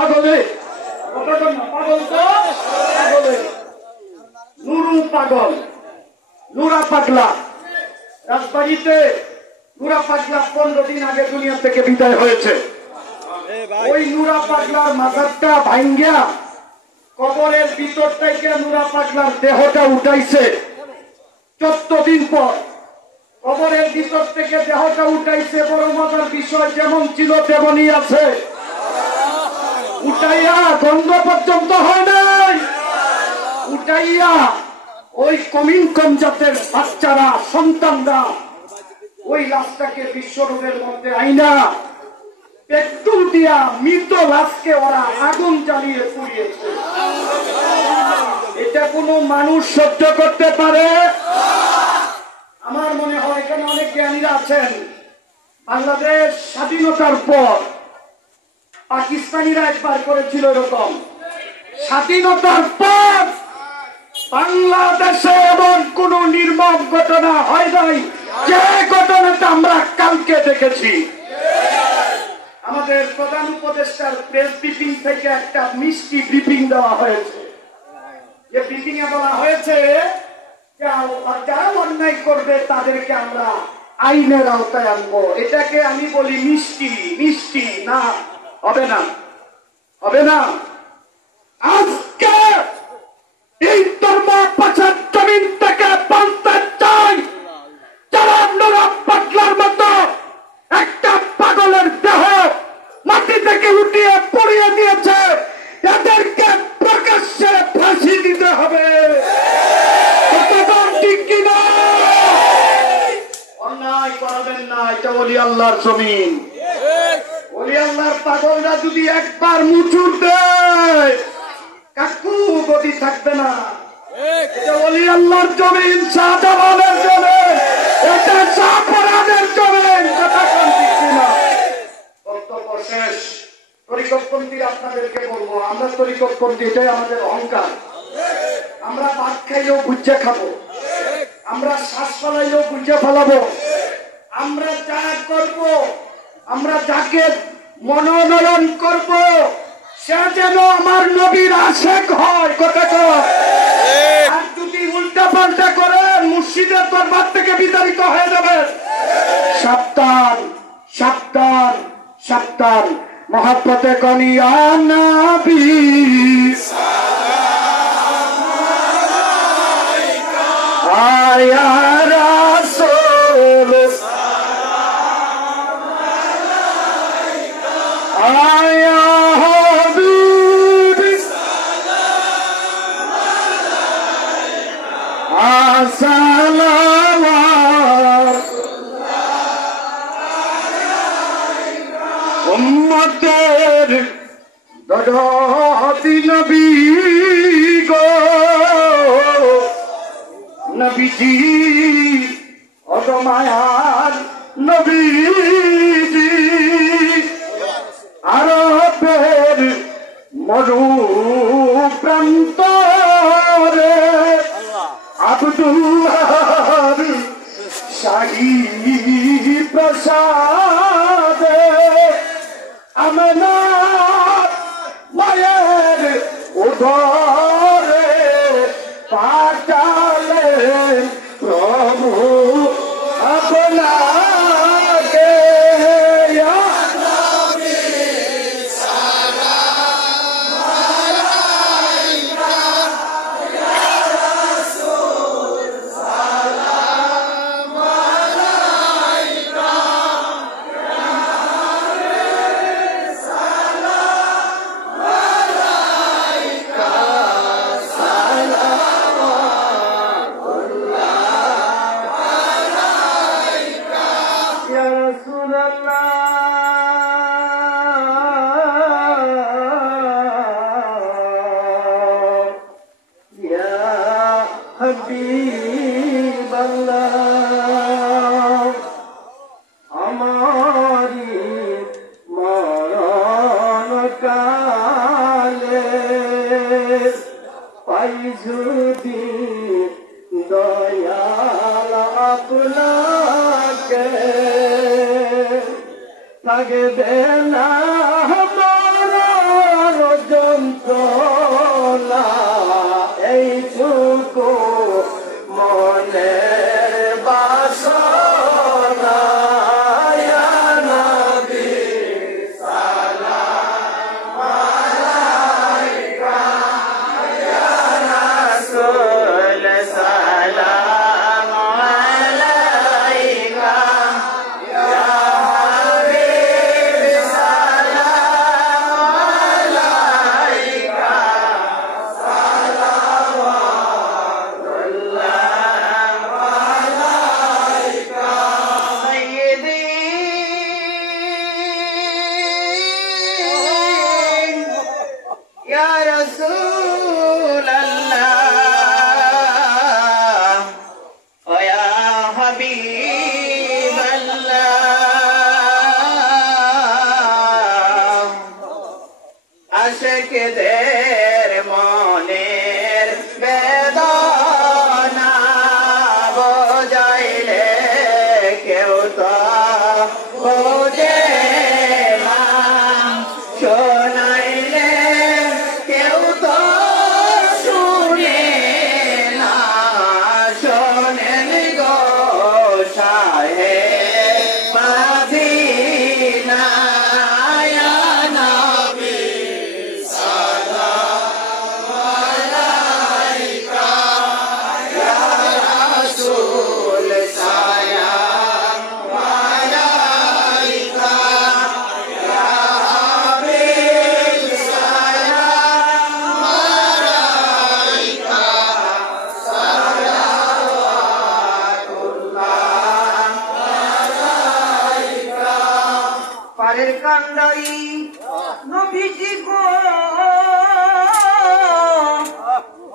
পাগলে, পাগল তো পাগলে। নুরু পাগল, নুরা পাগলা। রাজবাড়িতে নুরা পাগলা 15 দিন আগে দুনিয়া থেকে বিদায় হয়েছে। ওই নুরা পাগলার মাথাটা ভাঙ্গিয়া কবরের ভিতর থেকে নুরা পাগলার দেহটা উঠাইছে 14 দিন পর। কবরের ভিতর থেকে দেহটা উঠাইছে। বড় মজার বিষয়, যেমন ছিল তেমনই আছে। উঠাইয়া গন্ধ পর্যন্ত হয় নাই। উঠাইয়া ওই কমিন কম জাতের বাচ্চারা, সন্তানরা ওই লাশটাকে বিশ্বরূপের মধ্যে আইনা পেট্রোল দিয়া মৃত লাশকে ওরা আগুন জ্বালিয়ে পুড়িয়েছে। এটা কোনো মানুষ সহ্য করতে পারে? আমার মনে হয় এখানে অনেক জ্ঞানীরা আছেন। বাংলাদেশ স্বাধীনতার পর পাকিস্তানিরা একবার করেছিল এরকম। স্বাধীনতার পর বাংলাদেশে এমন কোন নির্মম ঘটনা হয় নাই যে ঘটনাটা আমরা কালকে দেখেছি। আমাদের প্রধান উপদেষ্টার প্রেস ব্রিফিং থেকে একটা মিষ্টি ব্রিফিং দেওয়া হয়েছে। যে ব্রিফিং এ বলা হয়েছে যারা অন্যায় করবে তাদেরকে আমরা আইনের আওতায় আনবো। এটাকে আমি বলি মিষ্টি। মিষ্টি না, হবে না, হবে না। আজকে এই ধর্ম পাচার জমিন থেকে বলতে চাই, যারা নুরা পাগলার মতো একটা পাগলের দেহ মাটি থেকে উঠিয়ে পড়িয়ে দিয়েছে, এদেরকে প্রকাশ্যে ফাঁসি দিতে হবে। ঠিক কিনা? অন্যায় করাবেন না। এটা ওলি আল্লাহর জমিন। ওলি আল্লাহর পাগলরা যদি একবার মুচুর দেয়, কাকু গতি থাকবে না। এটা ওলি আল্লাহর জমিন, শাহজালালের জমিন, এটা শাহপরানের জমিন। কথা কোন ঠিক কিনা? বক্তব্য শেষ। তরিকতপন্থীরা আপনাদেরকে বলবো, আমরা তরিকতপন্থী, এটাই আমাদের অহংকার। আমরা ভাত খাইলেও বুঝে খাবো, আমরা শ্বাস ফেলাইলেও বুঝে ফেলাবো। আমরা যা করব, আমরা যাকে মনোনয়ন করব, সে যেন আমার নবীর আশেক হয়। কথা কয়। আর যদি উল্টা পাল্টা করেন, মুর্শিদের দরবার থেকে বিতাড়িত হয়ে যাবেন। সাবধান, সাবধান, সাবধান। মহব্বতে কনিয়া নবী আয়া রাসূল আয়া হাবিব আসসালামু উম্মতের দরদি নবী গো, নবীজি অগমায়ার নবীজি, আরবের মরু প্রান্তরে আব্দুল্লাহর শাহী প্রসাদে আমনার মায়ের উদরে পাঠালেন প্রভু আপনাকে। আমারি মরণ কালে পাই যদি দয়াল আপনাকে, থাকবে না মরণ ইয়া রাসূলাল্লাহ ও ইয়া হাবিবাল্লাহ আশিকদের মনের বেদনা বোঝাইলে কেউ তো বোঝে না, শোনাইলে কেউ তো শুনে না, শোনেন গো শাহে মদিনা ইয়া নবী সালাম আলাইকা ইয়া রাসূল সালাম আলাইকা ইয়া হাবিব সালাম আলাইকা সালাওয়াতুল্লাহ আলাইকা। পারের কান্ডারি নবীজি গো,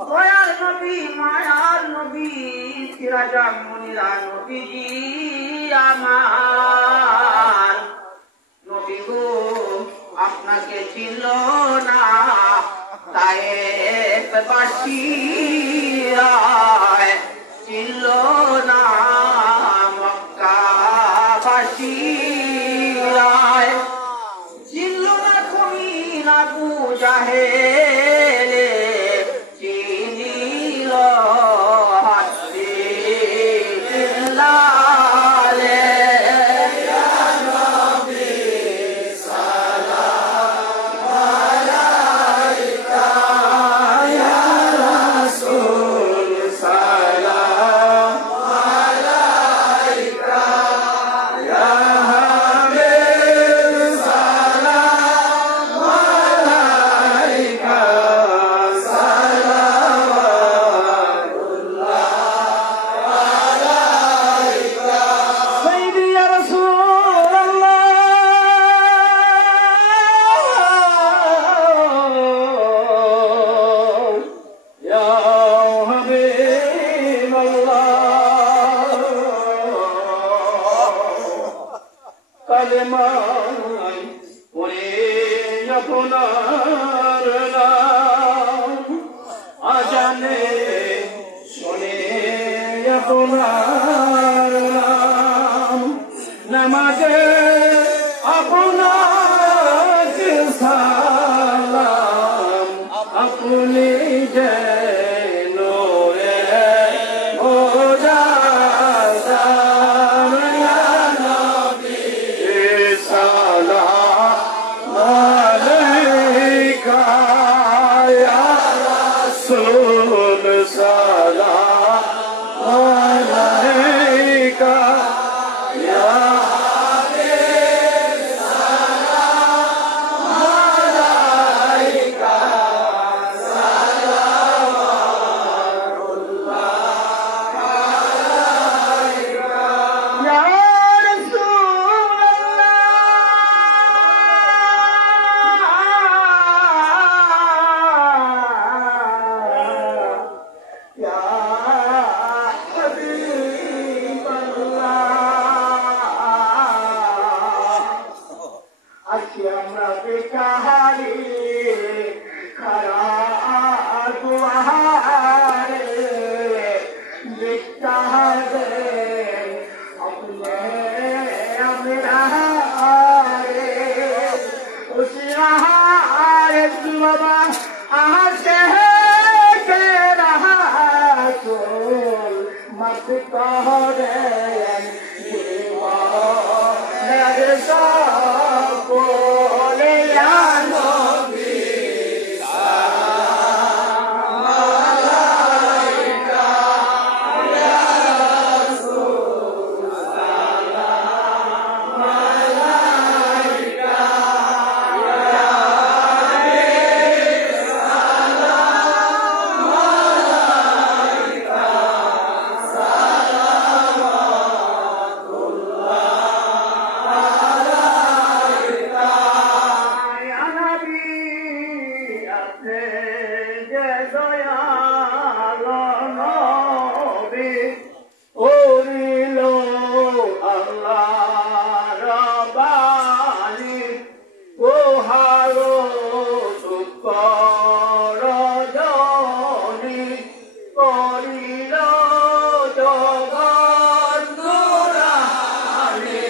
দয়ার নবী মায়ার নবী সিরাজা মুনিরা নবীজি আমার নবী গো, আপনাকে চিনল না তায়েফবাসী, চিনল না মক্কাবাসী, চিনল না কমিন আবু জাহেলে, চিনিল হাসি লালে ইয়া নবী সালাম আলাইকা ইয়া রাসূল সালাম আলাইকা ইয়া হাবিব সালাম আলাইকা সালাওয়াতুল্লাহ আলাইকা। সাইয়্যিদি ইয়া রাসূলাল্লাহ ইয়া হাবিবাল্লাহ কালেমায় পড়ে আপনার নাম, আজানে শুনে আপনার নাম, নামাজে আপনাকে সালাম, আপনি যেন মোজাদার ইয়া নবী সালাম আলাইকা ইয়া রাসূল সালাম আলাইকা ইয়া হাবিব সালাম আলাইকা সালাওয়াতুল্লাহ যে দয়াল নবী করিল আল্লাহর বাণী গোহার শুকর জনি করিল জগৎ নুরানি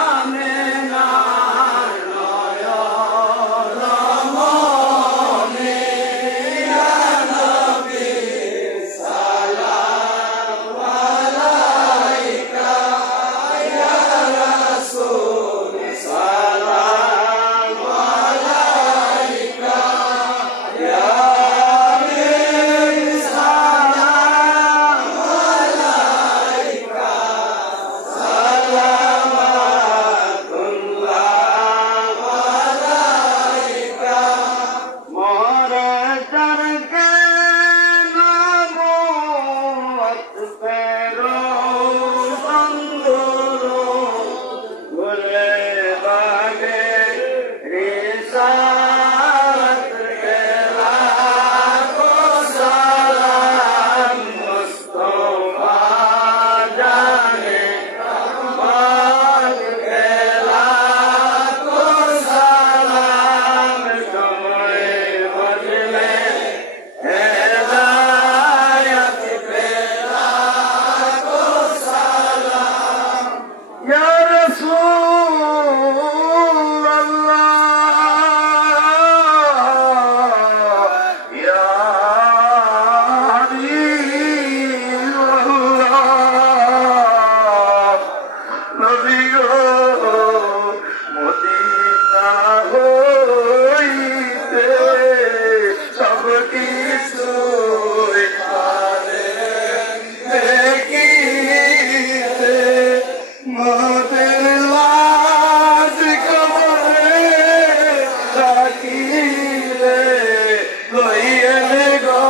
আমেনার নয়ন মনি ইয়া নবী সালাম আলাইকা ইয়া রাসূল সালাম আলাইকা ইয়া নবী সালাম আলাইকা সালামাতুল্লাহ আলাইকা মোরে চরকে নবুয়ত পেরো সন্দুরো গুলে বাগে রিসালত के लाखों सलाम मुस्तफा जाने कमाल के लाखों सलाम तुम्हें बदले हिदायत पे लाखों सलाम या रसूल अल्लाह या हबीब अल्लाह नबियो मदीना होइते सब কিছু দেখিতে মোদের লাশ কবরে রাখিলে লইয়েন গো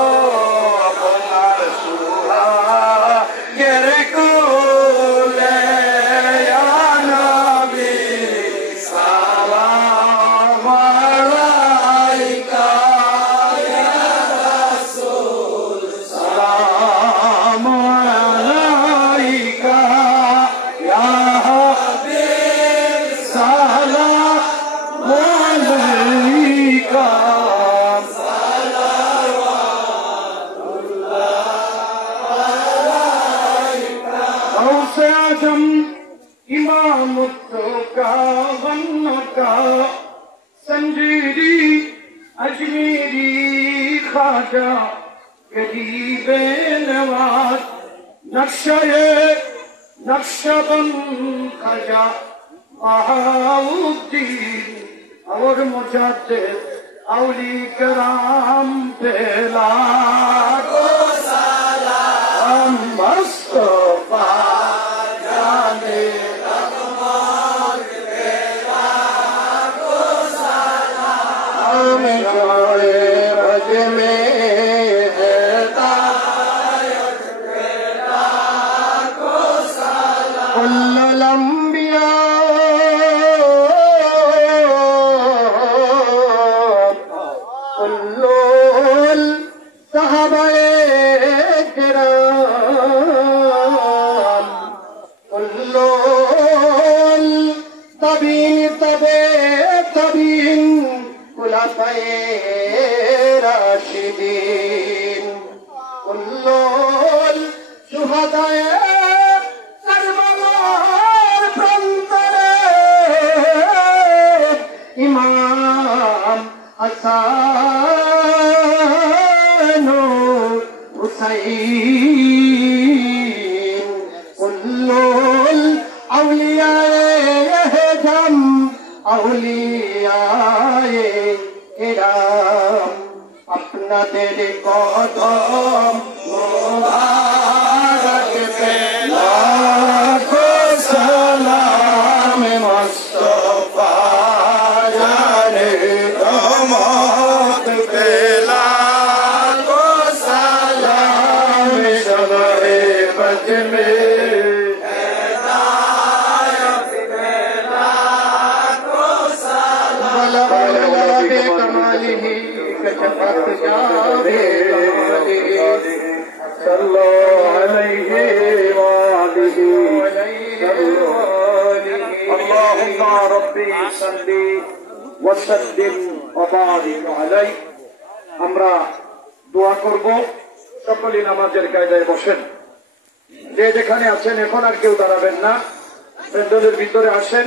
আপনার সুহাগের কোলে ইয়া নবী সালাম আলাইকা ইয়া রাসূল সালাম আলাইকা ইয়া হাবিব সালাম আলাইকা गौसे आजम इमाम का वन का संजीरी अजमेरी खाजा गरीब नवाज नक्शबंद खाजा बहाउद्दीन और मुजद्दिद औली कराम पेला को सलाम मुस्तफा जाने कमाल पेला को सलाम गोए रज में हिदायत पेला को सलाम कुल्लुल अंबिया कुल्लुल सहाबाए किराम कुल्लुल तबीन खुलाफाए राशिदीन कुल्लुल शुहदाए करबलार प्रांतरे इमाम हसन हुसैन कुल्लुल औलियाए जम औलियाए किराम আপনাদের কদম মোবারক पे লাখো সালাম মুস্তাফা জানে কমত पे লাখো সালাম সবে বজ में شفقت جاوے صلوا عليه وآله اللهم ربي صل وسلم وبارك عليه আমরা দোয়া করব সকলেই নামাজের কায়দায় বসেন যে যেখানে আছেন এখন আর কেউ দাঁড়াবেন না প্যান্ডেলের ভিতরে আসেন